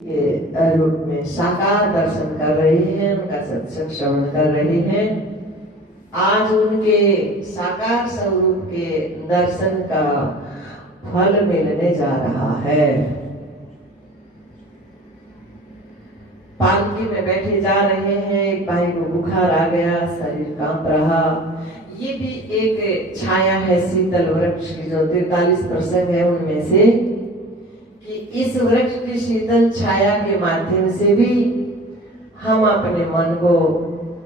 के रूप में साकार दर्शन कर रही हैं, उनका सत्संग श्रवण कर रही हैं। आज उनके साकार स्वरूप के दर्शन का फल मिलने जा रहा है। पालकी में बैठे जा रहे हैं, एक भाई को बुखार आ गया, शरीर कांप रहा। ये भी एक छाया है शीतल वृक्ष की, जो 43 प्रसंग है उनमें से, कि इस वृक्ष की शीतल छाया के माध्यम से भी हम अपने मन को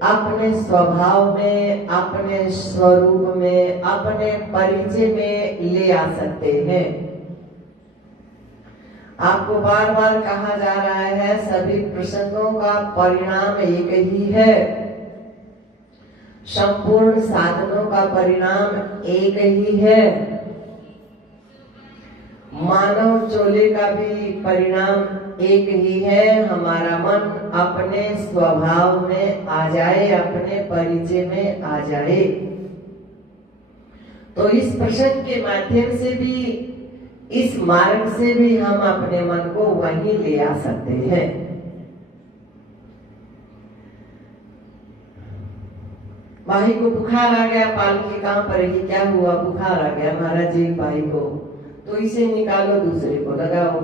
अपने स्वभाव में, अपने स्वरूप में, अपने परिचय में ले आ सकते हैं। आपको बार बार कहा जा रहा है, सभी प्रसंगों का परिणाम एक ही है, संपूर्ण साधनों का परिणाम एक ही है। मानव चोले का भी परिणाम एक ही है, हमारा मन अपने स्वभाव में आ जाए, अपने परिचय में आ जाए। तो इस प्रसंग के माध्यम से भी, इस मार्ग से भी हम अपने मन को वहीं ले आ सकते हैं। भाई को बुखार आ गया, पालकी कहाँ पर है, क्या हुआ, बुखार आ गया महाराज जी भाई को, तो इसे निकालो, दूसरे को लगाओ।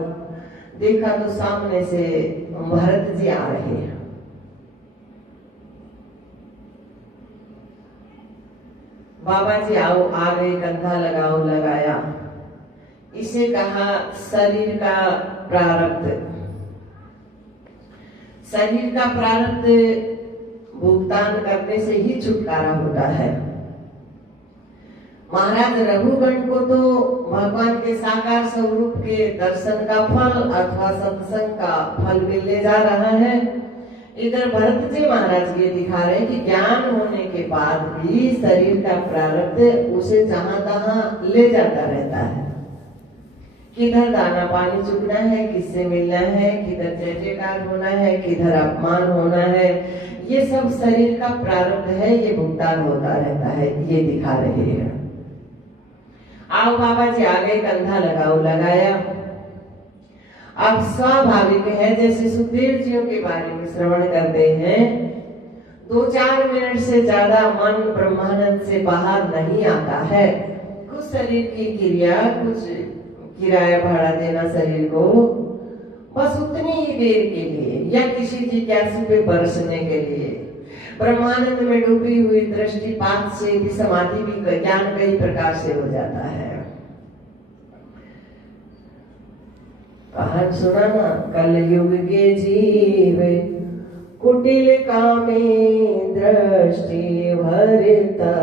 देखा तो सामने से भरत जी आ रहे हैं। बाबा जी आओ, आ गए, कंधा लगाओ, लगाया। इसे कहा शरीर का प्रारब्ध। शरीर का प्रारब्ध भुगतान करने से ही छुटकारा होता है। महाराज रघुगण को तो भगवान के साकार स्वरूप के दर्शन का फल अथवा सत्संग का फल मिलने जा रहा है। इधर भरत जी महाराज ये दिखा रहे हैं कि ज्ञान होने के बाद भी शरीर का प्रारब्ध उसे जहां तहां ले जाता रहता है। किधर दाना पानी चुगना है, किससे मिलना है, किधर जय जयकार होना है, किधर अपमान होना है, ये सब शरीर का प्रारब्ध है, ये भुगतान होता रहता है, ये दिखा रहे हैं। आओ बाबा जी आ गए, कंधा लगाओ, लगाया। अब स्वाभाविक है, जैसे सुखदेव जियों के बारे में श्रवण करते हैं, 2-4 मिनट से ज्यादा मन ब्रह्मानंद से बाहर नहीं आता है। कुछ शरीर की क्रिया, कुछ किराया भाड़ा देना शरीर को, बस उतनी ही देर के लिए, या किसी जिज्ञासु पे बरसने के लिए। ब्रह्मानंद में डूबी हुई दृष्टिपात से भी समाधि भी ज्ञान कई प्रकार से हो जाता है। कहा सुना ना, कल युग के जीव कुटिल कामे दृष्टि भरता,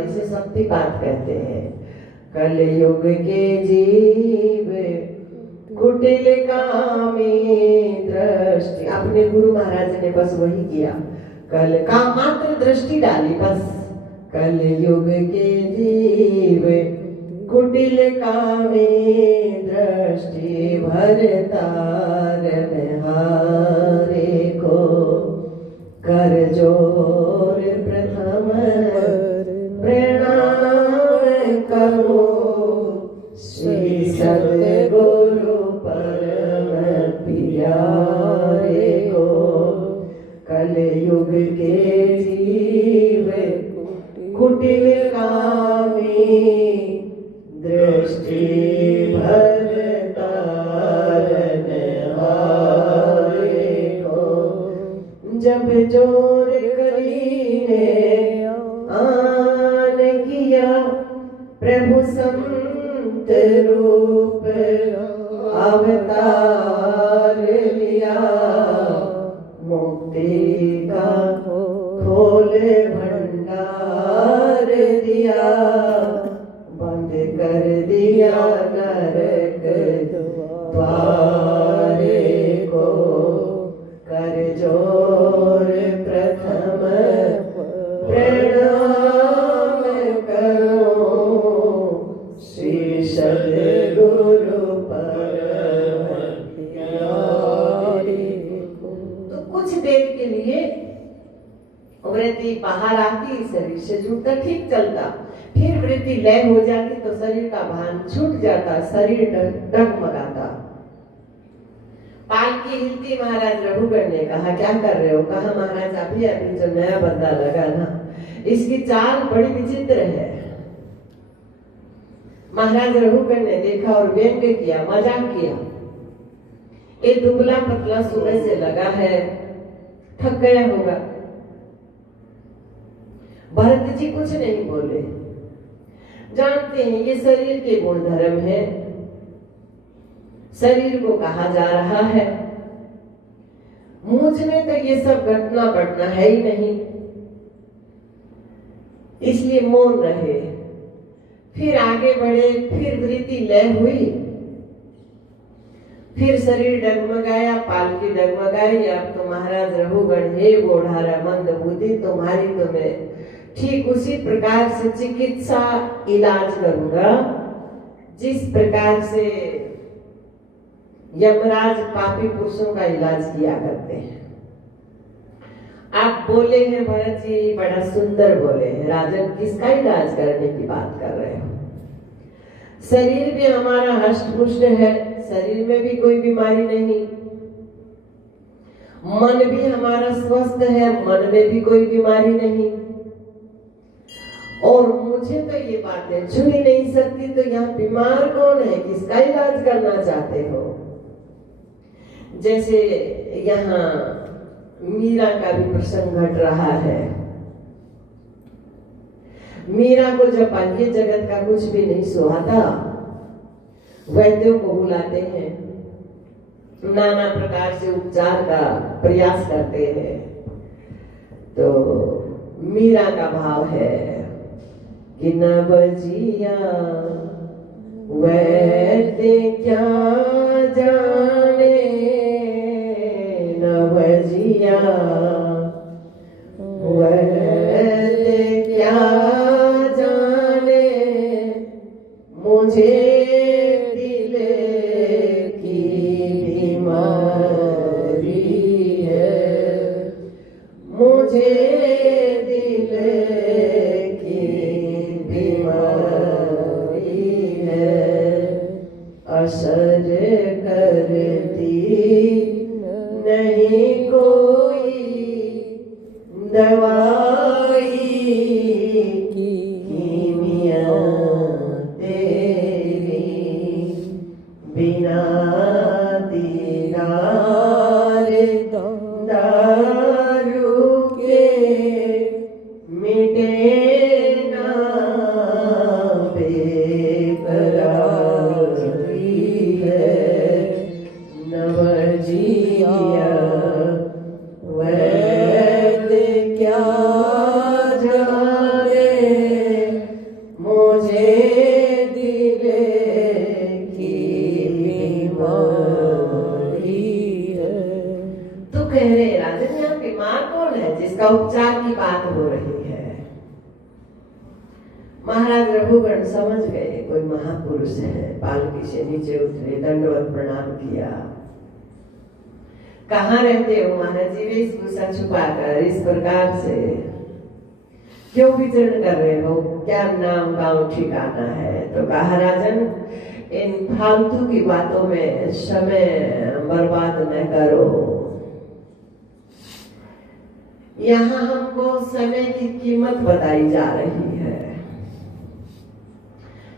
इसे शक्तिपात कहते हैं। कल युग के जीव कुटिल कामी दृष्टि, अपने गुरु महाराज ने बस वही किया, कल का मात्र दृष्टि डाली बस। कल युग के जीव कुटिल कामी दृष्टि भरतार हारे को, कर जोर प्रथम प्रणाम करो, श्री सद्गुरु परम प्यारे को। कल युग के जीव कुटिल कामी दृष्टि भरतार हारे को, जब जोर करीने आन किया, प्रभु संत रूप अवतार लिया, मुक्ति का खोले भंडार दिया, बंद कर दिया नरक द्वारे को। कर जोर प्रथम प्रणाम करो, श्री सद्गुरु परम प्यारे को। तो कुछ देर के लिए वृत्ति बाहर आती, शरीर से जुड़ता, ठीक चलता, फिर वृत्ति लय हो जाती तो शरीर का भान छूट जाता, शरीर डगमगाता। पालकी हिलती, महाराज रघुगण ने कहा क्या कर रहे हो? कहा महाराज अभी अभी जो नया बंदा लगा ना, इसकी चाल बड़ी विचित्र है। महाराज रघुगण ने देखा और व्यंग्य किया, मजाक किया। ये दुबला पतला सुबह से लगा है, थक गया होगा। भरत जी कुछ नहीं बोले, जानते हैं ये शरीर के गुणधर्म है, शरीर को कहा जा रहा है, मुझ में तो ये सब घटना बढ़ना है ही नहीं, इसलिए मौन रहे। फिर आगे बढ़े, फिर वृत्ति लय हुई, फिर शरीर डगमगाया, पालकी डगमगाई। अब तो महाराज रघुगण, हे बोढ़ारा मंद बुद्धि, तुम्हारी तो मैं ठीक उसी प्रकार से चिकित्सा इलाज करूंगा जिस प्रकार से यमराज पापी पुरुषों का इलाज किया करते हैं। आप बोले हैं भरत जी, बड़ा सुंदर बोले हैं, राजन किसका इलाज करने की बात कर रहे हो? शरीर भी हमारा हष्ट पुष्ट है, शरीर में भी कोई बीमारी नहीं, मन भी हमारा स्वस्थ है, मन में भी कोई बीमारी नहीं, और मुझे तो ये बातें छू ही नहीं सकती, तो यहाँ बीमार कौन है? किसका इलाज करना चाहते हो? जैसे यहाँ मीरा का भी प्रसंग घट रहा है। मीरा को जब बाह्य जगत का कुछ भी नहीं सुहाता, वैद्यों को बुलाते हैं, नाना प्रकार से उपचार का प्रयास करते हैं। तो मीरा का भाव है कि न बजिया वैद्य क्या जाने, न बजिया वैद्य क्या जाने, मुझे दिल की बीमारी है, मुझे दिल की बीमारी है, असर करती नहीं कोई दवाई, कीमिया तेरी बिना दीदार दारू के मिटे ना बेकरारी है, नवजिया वैद्य क्या जाने, मुझे दिल की बीमारी है। तो कह रहे राजन, यहाँ बीमार कौन है जिसका उपचार की बात हो रही है? महाराज रघुगण समझ गए कोई महापुरुष है, पालकी से नीचे उतरे, दंडवत प्रणाम किया। कहाँ रहते हो महाराज जी? वेशभूषा छुपाकर इस प्रकार से क्यों विचरण कर रहे हो? क्या नाम गांव ठिकाना है? तो कहा राजन, इन फालतू की बातों में समय बर्बाद न करो। यहाँ हमको समय की कीमत बताई जा रही है।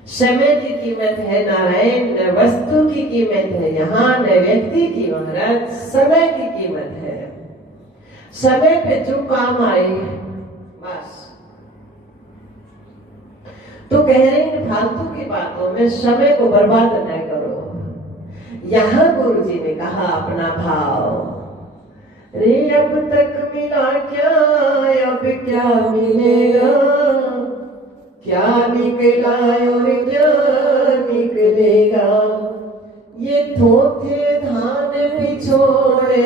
समय की कीमत है नारायण, न वस्तु की कीमत है यहाँ, न व्यक्ति की, महाराज समय की कीमत है। समय पे जो काम आए बस। तो कह रहे हैं फालतू की बातों में समय को बर्बाद न करो। यहाँ गुरु जी ने कहा अपना भाव, रे अब तक मिला क्या, अब क्या मिलेगा, क्या निकला और क्या निकलेगा, ये थोथे धान पिछोड़े